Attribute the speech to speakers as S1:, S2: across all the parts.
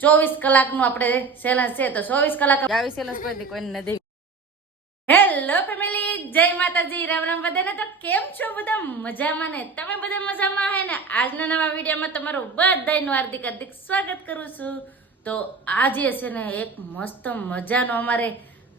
S1: ચોવીસ કલાકનું આપણે સેલન્સ છે તો ચોવીસ કલાક આવી સેલન્સ કોઈ કોઈને નથી. હેલો ફેમિલી જય માતાજી, રામ રામ બધાને તો કેમ છો બધા? મજામાં ને? તમે બધા મજામાં હે ને? આજના નવા વિડીયોમાં તમારું બધાનું હાર્દિક હાર્દિક સ્વાગત કરું છું. તો આજે છે ને એક મસ્ત મજાનો અમારે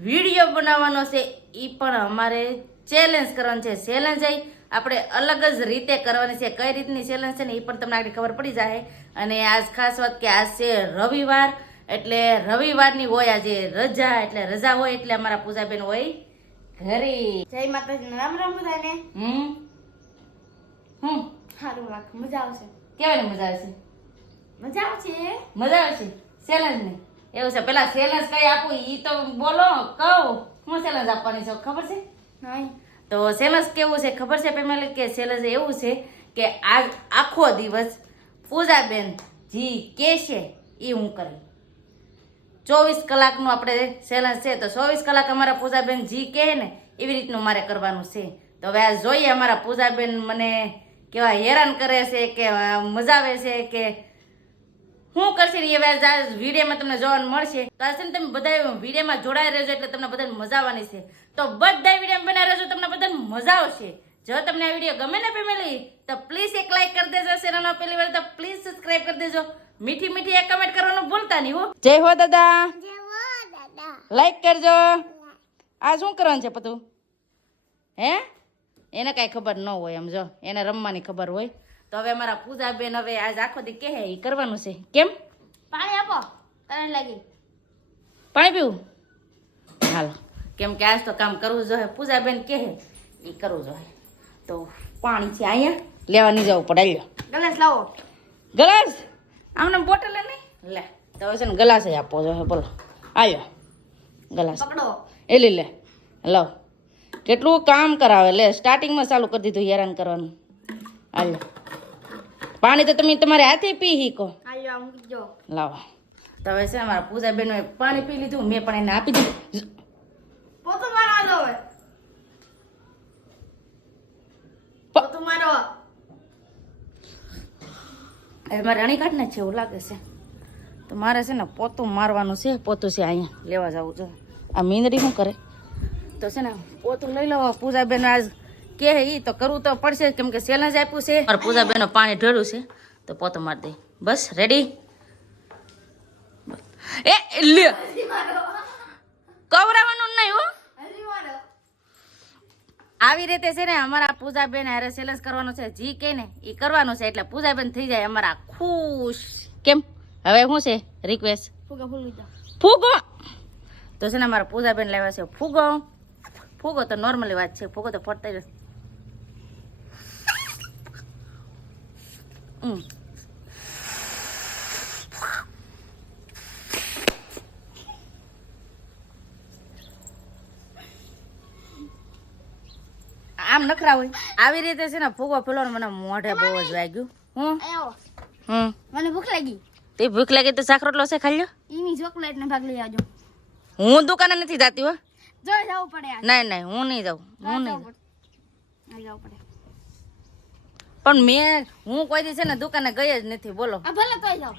S1: વીડિયો બનાવવાનો છે. એ પણ અમારે ચેલેન્જ કરવાનો છે. ચેલેન્જ એ આપણે અલગ જ રીતે કરવાની છે કઈ રીતની ચેલેન્જ છે ને એ પણ તમને આગળ ખબર પડી જાય. અને આજ ખાસ વાત કે આજ છે રવિવાર એટલે રવિવારની હોય આજે રજા એટલે રજા હોય એટલે અમારા પૂજાબેન હોય ઘરે.
S2: જય માતાજી રામ રામ બધાને.
S1: હમ? હમ?
S2: સારું રાખ મજા આવશે.
S1: કેવાની મજા આવશે?
S2: મજા આવશે?
S1: મજા આવશે? ચેલેન્જ ને? એવું છે પેલા ચેલેન્જ કઈ આપું ઈ તો બોલો કહું. હું ચેલેન્જ આપવાની છે ખબર છે?
S2: નહીં.
S1: તો સેલસ કેવું છે? ખબર છે પેમેલ કે સેલસ એવું છે કે આ આખો દિવસ પૂજાબેન જી કે છે એ હું કરી. ચોવીસ કલાકનું આપણે સેલસ છે, તો ચોવીસ કલાક અમારા પૂજાબેન જી કહે ને, એવી રીતનું મારે કરવાનું છે. તો હવે આ જોઈએ અમારા પૂજાબેન મને કેવા હેરાન કરે છે કે મજા આવે છે કે હું કરશે ને એ આ વિડીયોમાં તમને જોવાનું મળશે. તો આ ને તમે બધા વિડીયોમાં જોડાઈ રહેજો એટલે તમને બધાને મજા આવવાની છે. તો બધા વીડિયો બનાવી રહેજો તમને બધાને મજા આવશે. જો તમને આ વીડિયો ગમે ને ફેમિલી તો પ્લીઝ એક લાઈક કરી દેજો ચેનલનો પહેલી વાર તો પ્લીઝ સબસ્ક્રાઇબ કરી દેજો. મીઠી મીઠી એક કમેન્ટ કરવાનું ભૂલતા નહીં હો. જય હો દાદા. લાઈક કરજો. આ શું કરવાનું છે પતું હે? એને કાંઈ ખબર ન હોય એમ જો એને રમવાની ખબર હોય. તો હવે અમારા પૂજાબેન હવે આજ આખો દી કહે એ કરવાનું છે. કેમ?
S2: પાણી આપો તને લાગી.
S1: પાણી પીવું? હાલો. કેમ કે આજ તો કામ કરવું જોઈએ. પૂજાબેન કહે એ કરવું જોઈએ. તો પાણી છે અહીંયા. લેવા નહીં જવું પડે લ્યો
S2: ગલાસ લાવો.
S1: ગ્લાસ? આમને બોટલ નહીં? લે તો છે ને ગ્લાસ જ આપવો જોઈએ. બોલો. આવ્યો ગ્લાસ. એ લઈ લે. લાવ. કેટલું કામ કરાવે. લે સ્ટાર્ટિંગમાં ચાલુ કરી દીધું હેરાન કરવાનું. હાલો પાણી તો તમે તમારે હાથે પી
S2: આ
S1: લાવો. તો હવે છે મારા પૂજાબેનોએ પાણી પી લીધું. મેં પણ એને આપી દીધું.
S2: પોતું મારવા દો હવે. પોતું મારો
S1: હવે મારે અણી કાઢને છે એવું લાગે છે. તો મારે છે ને પોતું મારવાનું છે પોતું છે અહીંયા. લેવા જવું છે. આ મીંદડી શું કરે? તો છે ને પોતું લઈ લો પૂજાબેન આજ કે એ તો કરવું તો પડશે કેમ કે ચેલેન્જ આપ્યું છે. મારા પૂજાબેનો પાણી ઢળ્યું છે તો પોતું મારી દે. બસ રેડી એ લે કવરાવાનું નહીં હો
S2: હજી મારો
S1: આવી રીતે છે ને અમારા પૂજાબેન હારે સેલેન્સ કરવાનો છે જી કે ને એ કરવાનું છે એટલે પૂજાબેન થઈ જાય અમારા ખુશ. કેમ? હવે શું છે? રિક્વેસ્ટ
S2: ફૂગા
S1: તો છે ને અમારા પૂજાબેન લાવ્યા છે ફૂગો. ફૂગો તો નોર્મલી વાત છે ફૂગો તો ફરતા જ. હમ. નખરા હોય. આવી રીતે છે ને ફૂગો ફેલવાનો મને મોઢે બહુ જ વાગ્યું. હું? હમ
S2: મને ભૂખ લાગી.
S1: તે ભૂખ લાગી તો શાક રોટલો છે ખાઈ લ્યો.
S2: ઈની ચોકલેટ ને ભાગ લઈ આવજો.
S1: હું દુકાને નથી જાતી હો.
S2: જો જવું પડે આ
S1: નહીં નહીં હું નહીં જાઉં. હું નહીં
S2: જવું પડે.
S1: પણ મેં હું કોઈ દી છે ને દુકાને ગઈ જ નથી બોલો.
S2: આ ભલે તોય જાવ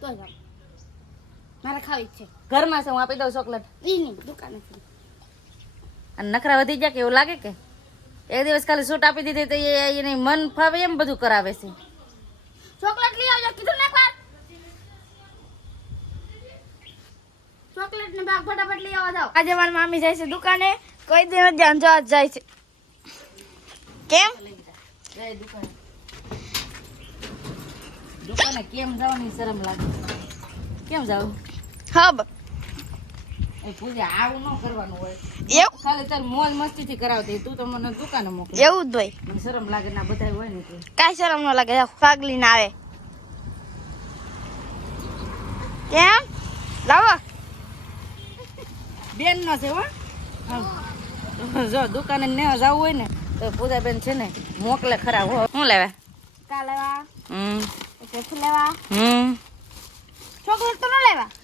S2: તોય જાવ મારે ખાવી છે.
S1: ઘરમાં છે હું આપી દઉં ચોકલેટ.
S2: નહીં દુકાને
S1: અને નખરા વધી જાય કે એવું લાગે કે? એક દિવસ ખાલી સૂટ આપી દીધી તો એને મન ફાવે એમ બધું કરાવે છે.
S2: ચોકલેટ લઈ આવજો કીધું ને એકવાર? ચોકલેટ ને ભાગ ફટાફટ લઈ આવવા જાઓ. આજે મારી મામી જાય છે દુકાને કોઈ દિવસ ધ્યાન જો આજ જાય છે. કેમ?
S1: દુકાને કેમ જવાની શરમ લાગે? કેમ જાવ?
S2: હબ.
S1: પૂજા આવું ન કરવાનું હોય
S2: એવું?
S1: ખાલી તાર મોજ મસ્તીથી કરાવતી તું તો મને દુકાને મોકલે.
S2: એવું જ હોય.
S1: મને શરમ લાગે ના બધા હોય ને તે.
S2: કાંઈ શરમ ન લાગે ભાગ લઈને આવે. કેમ? લાવો.
S1: બેન નો છે હો. જો દુકાને ને જવું હોય ને તો પૂજાબેન છે ને મોકલે ખરા હો. શું લેવા?
S2: કા લેવા?
S1: હમ.
S2: લેવા?
S1: હમ.
S2: ચોકલેટ તો ન લેવા?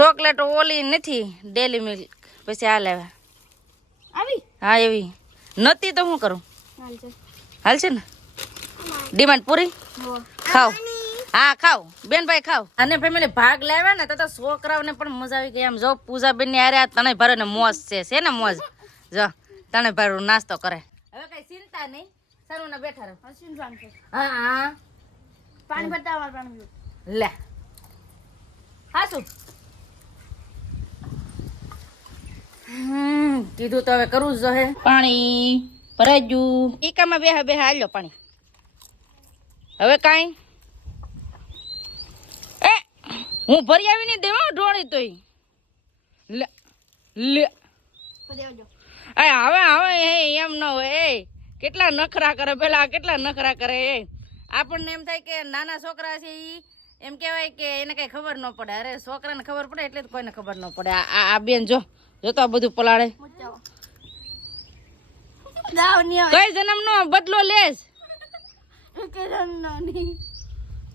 S1: ચોકલેટ ઓલી નથી ડેલી મિલ્ક. પછી આ લેવા
S2: આવી?
S1: હા એવી. નથી તો શું કરું?
S2: હાલ છે.
S1: ને? ડિમાન્ડ પૂરી? ખાવ હા ખાવ બેનભાઈ ખાવ અને ફેમિલી ભાગ લાવ્યા ને તો છોકરાઓને પણ મજા આવી ગઈ. એમ જો પૂજાબેનની આરે આ તણે ભારો ને મોજ છે. છે ને મોજ? જો તણે ભારો નાસ્તો કરે. હવે કઈ ચિંતા નહીં. સારું ને બેઠા રહો. હા હા
S2: પાણી ભરતા અમારે પાણી પીવું
S1: લે હાસું હમ કીધું તો હવે કરવું જ હે પાણી ભરાજુ ઈકામાં બેહા બેહા આલ્યો પાણી. હવે કાંઈ? એ હું ભરી આવીને દેવા ઢોળી તોય? લે લે. એ હવે હવે એ એમ ન હોય એ. કેટલા નખરા કરે પેલા કેટલા નખરા કરે એ. આપણને એમ થાય કે નાના છોકરા છે એ એમ કહેવાય કે એને કાંઈ ખબર ન પડે. અરે છોકરાને ખબર પડે એટલે જ કોઈને ખબર ન પડે. આ- આ બેન જો જો તો આ બધું પલાળે. કઈ જાવની બદલો લેસ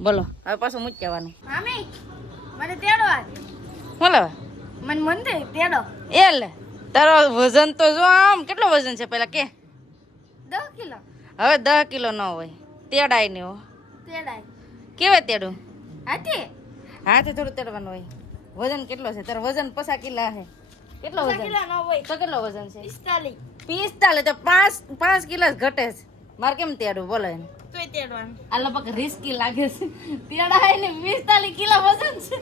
S1: બોલો હવે પાછું મૂકી કહેવાનું
S2: મામી મને તેડો
S1: બોલો
S2: મને મન દે તેડો.
S1: એ લે તારો વજન તો જો આમ કેટલો વજન છે પેલા કે?
S2: દસ કિલો.
S1: હવે દસ કિલો ન હોય તેડાય ને
S2: તેડાય.
S1: કેવાય તેડું?
S2: હાથી?
S1: હાથે થોડું તેડવાનું હોય. વજન કેટલો છે? તારો વજન પસા કિલા છે કેટલો વજન? તો કેટલો વજન છે?
S2: પિસ્તાલીસ.
S1: પિસ્તાલીસ તો પાંચ પાંચ કિલો ઘટે છે. મારે કેમ તેડવું બોલો આ લગભગ રિસ્કી લાગે છે. તેડાય ને પિસ્તાલીસ કિલો વજન છે.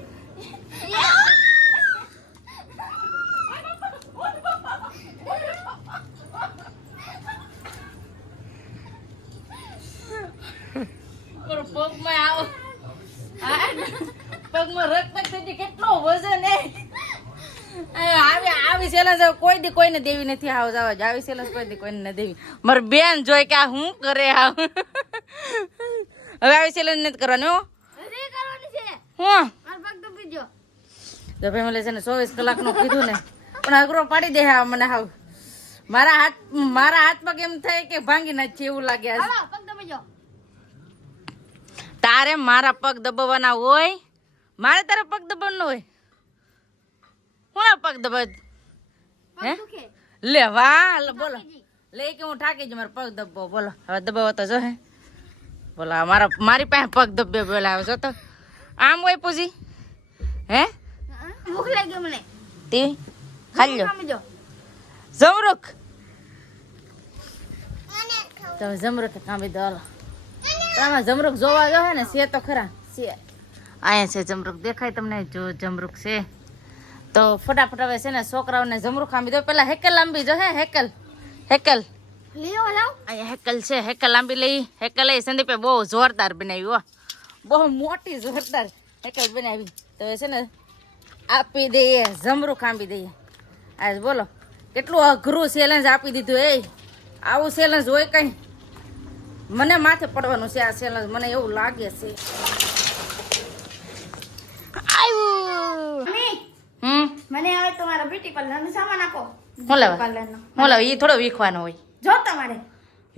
S1: પગમાં આવો. પગ પગમાં રક્ત કેટલો વજન એ આવી આવી સેલસ કોઈ દી કોઈને દેવી નથી આવ જાવ આવી સેલસ કોઈ દી કોઈને ન દેવી. માર બેન જોઈ કે આ હું કરે આવ હવે આવી સેલસ નથી કરવાની હો. હું?
S2: પીજો.
S1: તો છે ને ચોવીસ કલાકનું કીધું ને પણ અઘરો પાડી દે હા મને હાવ. મારા હાથ મારા હાથ પગ એમ થાય કે ભાંગી નાખીએ એવું લાગે તારે મારા પગ દબાવવાના હોય મારે તારા પગ દબાવવાનો હોય? કોના પગ દબાવ હે? લે વાહ બોલો. લે કે હું ઠાકી જ મારો પગ દબો બોલો. હવે દબાવો તો જો હે. બોલો મારા મારી પાસે પગ દબે બોલા આવે જો તો. આમ હોય પૂછી હે?
S2: ભૂખ લાગી મને
S1: તે ખાઈ લો જમરૂખ. તમે જમરૂખ કામી દો હાલો. તમે જમરૂખ જોવા જો હે ને છે તો ખરા. છે અહીંયા છે જમરૂખ. દેખાય તમને જો જમરૂખ છે. તો ફટાફટ હવે છે ને છોકરાઓને જમરું ખાંભી દો. પેલા હેકલ આંબી જો હે હેકલ. હેકલ. અહીંયા હેકલ છે હેકલ આંબી લઈ. હેકલ એ સંદીપે બહુ જોરદાર બનાવી હો. બહુ મોટી જોરદાર હેકલ બનાવી. તો છે ને આપી દઈએ જમરૂખ ખાંબી દઈએ. આજ બોલો કેટલું અઘરું ચેલેન્જ આપી દીધું એ આવું ચેલેન્જ હોય કંઈ. મને માથે પડવાનું છે આ ચેલેન્જ મને એવું લાગે છે આવ્યું
S2: મમ્મી
S1: હમ
S2: મને હવે તમારા બ્યુટી પાર્લર નો સામાન આપો.
S1: હું લેવા?
S2: પાર્લર નો
S1: હું લાવ? ઈ થોડો વીખવાનો હોય.
S2: જો તમારે.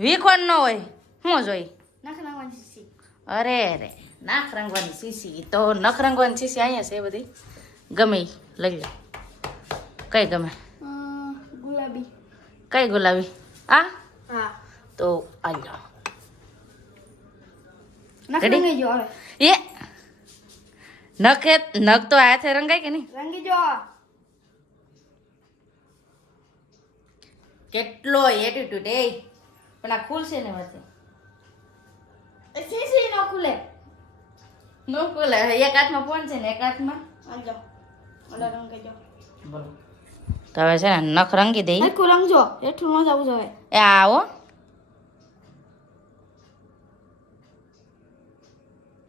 S1: વીખવાનો ન હોય? હું જોઈ?
S2: નાખ રંગવાની સીસી
S1: અરે અરે. નાક રંગવાની ઈ તો નખ રંગવાની શીશી અહીંયા છે બધી. ગમે લઈ લે. કઈ ગમે?
S2: ગુલાબી.
S1: કઈ ગુલાબી? આ?
S2: હા.
S1: તો આ લો
S2: નાખ હવે.
S1: એ? નખે નખ તો હાથે રંગાય કે નહીં?
S2: રંગી જો
S1: કેટલો એટીટ્યુડ એ. પણ આ ખુલશે ને વચ્ચે?
S2: સીસી નો ખુલે?
S1: નો ખુલે. એક હાથમાં ફોન છે ને એક હાથમાં?
S2: આજો ઓલા રંગ જો.
S1: બોલો. તો હવે છે ને નખ રંગી દઈ.
S2: નખ રંગજો એટલું ન જવું જોઈએ.
S1: એ આવો.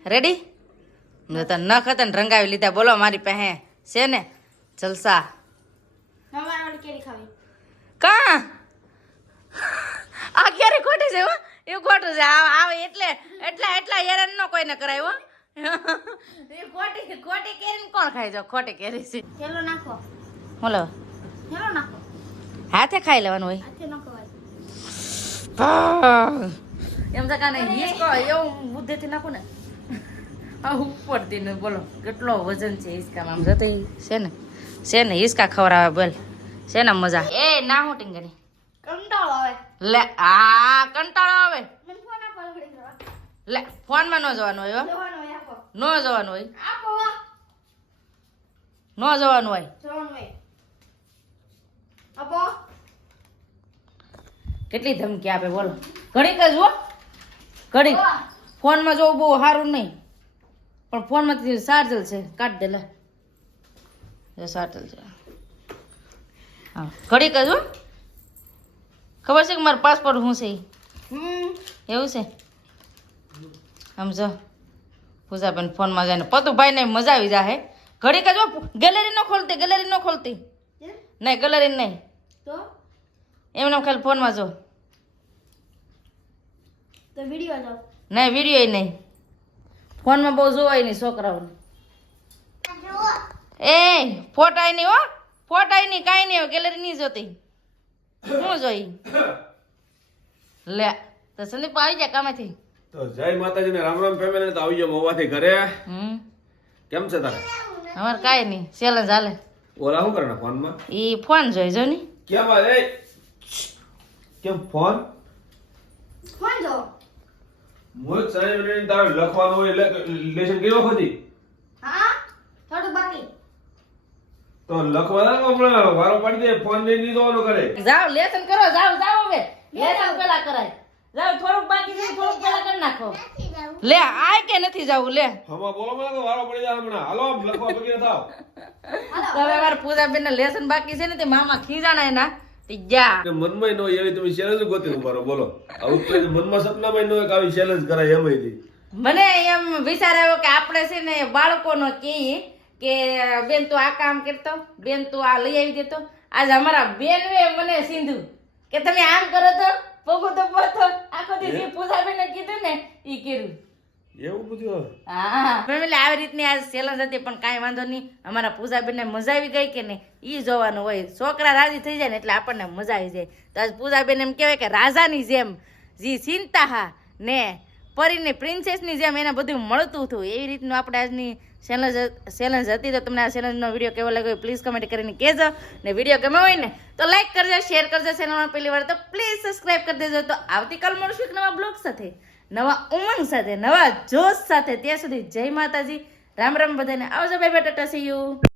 S1: રેડી ન તો નખ હતા ને રંગાવી લીધા. બોલો મારી પાસે. છે ને? જલસા.
S2: કેરી ખાવી.
S1: કા? આ ક્યારે ખોટી છે હો? એ ખોટું છે. આવે એટલે એટલા એટલા હેરાન નો કોઈને કરાય હો. એ ખોટી ખોટી કેરી કોણ ખાય છે ખોટી કેરી છે.
S2: ચેલો નાખો.
S1: બોલો.
S2: ચેલો નાખો.
S1: હાથે ખાઈ લેવાનું હોય.
S2: હાથે નાખો ભાઈ
S1: એમ તો કાને હિસકો એવું બુદ્ધિથી નાખું ને. આ ઉપરથી ને બોલો કેટલો વજન છે હિસકામાં આમ જતો. છે ને? છે ને? હિસકા ખવડાવે બોલ. છે ને મજા? એ ના હું ટીંગણી
S2: કંટાળો આવે.
S1: લે આ કંટાળો આવે.
S2: મને ફોન આપો
S1: લે ફોનમાં ન જવાનું હોય ન જવાનું હોય.
S2: આપો
S1: ન જવાનું હોય.
S2: જવાનું હોય. આપો.
S1: કેટલી ધમકી આપે બોલો. ઘડીક જ હો. ઘડીક. ફોનમાં જોવું બહુ સારું નહીં. પણ ફોનમાંથી ચાર્જર છે. કાઢ દે લે. ચાર્જર છે. જ હો. ખબર છે કે મારો પાસપોર્ટ શું છે? એવું છે? સમજો પૂજાબેન ફોનમાં જાય ને પતુભાઈ ને મજા આવી જાય ઘડી જ હો. ગેલેરી ન ખોલતી ગેલેરી ન ખોલતી. નહીં ગેલેરી નહીં.
S2: તો?
S1: એમને ખાલી ફોનમાં જો.
S2: તો
S1: નહીં વીડિયો નહીં. ફોનમાં બહુ જોવાય નહીં છોકરાઓને. એ ફોટાય નહીં હો. ફોટાય નહીં કાંઈ નહીં ગેલેરી નહીં જોતી. શું જોઈ? લે તો સંદીપ આવી જાય કામેથી.
S3: તો જય માતાજી ને રામ રામ ફેમિલી તો આવી જાવ મોવાથી ઘરે.
S1: હમ.
S3: કેમ છે તારે?
S1: અમાર કાંઈ નહીં ચેલેન્જ હાલે.
S3: ઓલા શું કરે ફોનમાં?
S1: એ ફોન જોઈ જો ની.
S3: કેમ આ એ કેમ ફોન?
S2: ફોન જો.
S3: મોજ સાહેબ ને તારે લખવાનું હોય લેશન કર્યો ખોદી
S2: હા થોડું બાકી.
S3: તો લખવા હમણાં વારો પડી દે ફોન લઈ લીધો ઓલો કરે
S1: જાવ લેસન કરો જાવ જાવ હવે. લેસન પેલા કરાય. જાવ થોડુંક બાકી છે થોડુંક પેલા કરી નાખો. લે આય કે નથી જાવું લે.
S3: હમણાં બોલો મને કે વારો પડી જાય હમણાં. હાલો લખવા બગી થાવ
S1: તો હવે અમારા પૂજાબેન ને લેસન બાકી છે ને તે મામા ખીજાણા એના. તે
S3: મનમાં નો એવી તમે ચેલેન્જ ગોતી ઉભારો બોલો. આવું તો મનમાં સપનામાં નો એક આવી ચેલેન્જ કરાય એમ
S1: મને એમ વિચાર આવ્યો કે આપણે છે ને બાળકોનો કહીએ કે બેન તું આ કામ કરતો બેન તું આ લઈ આવી દેતો. આજ અમારા બેન મને સિંધુ કે તમે આમ કરો તો પગો તો પથો આખો દી પૂજા પૂજાબેને કીધું ને એ કર્યું.
S3: એવું બધું
S1: હા. ફેમિલી આવી રીતની આજ ચેલેન્જ હતી પણ કાંઈ વાંધો નહીં. અમારા પૂજાબેનને મજા આવી ગઈ કે નહીં? એ જોવાનું હોય. છોકરા રાજી થઈ જાય ને એટલે આપણને મજા આવી જાય. તો આજ પૂજાબેન એમ કહેવાય કે રાજાની જેમ જી ચિંતા હા ને પરીની પ્રિન્સેસની જેમ એને બધું મળતું હતું. એવી રીતનું આપણે આજની ચેલેન્જ ચેલેન્જ હતી તો તમને આ ચેલેન્જનો વીડિયો કેવો લાગ્યો પ્લીઝ કમેન્ટ કરીને કહેજો. ને વીડિયો ગમે હોય ને, તો લાઈક કરજો શેર કરજો ચેનલમાં પહેલી વાર તો પ્લીઝ સબસ્ક્રાઈબ કરી દેજો. તો આવતીકાલ મળશું નવા બ્લોગ સાથે, નવા ઉમંગ સાથે, નવા જોશ સાથે. ત્યાં સુધી જય માતાજી. રામ રામ બધાને. આવજો bye bye tata see you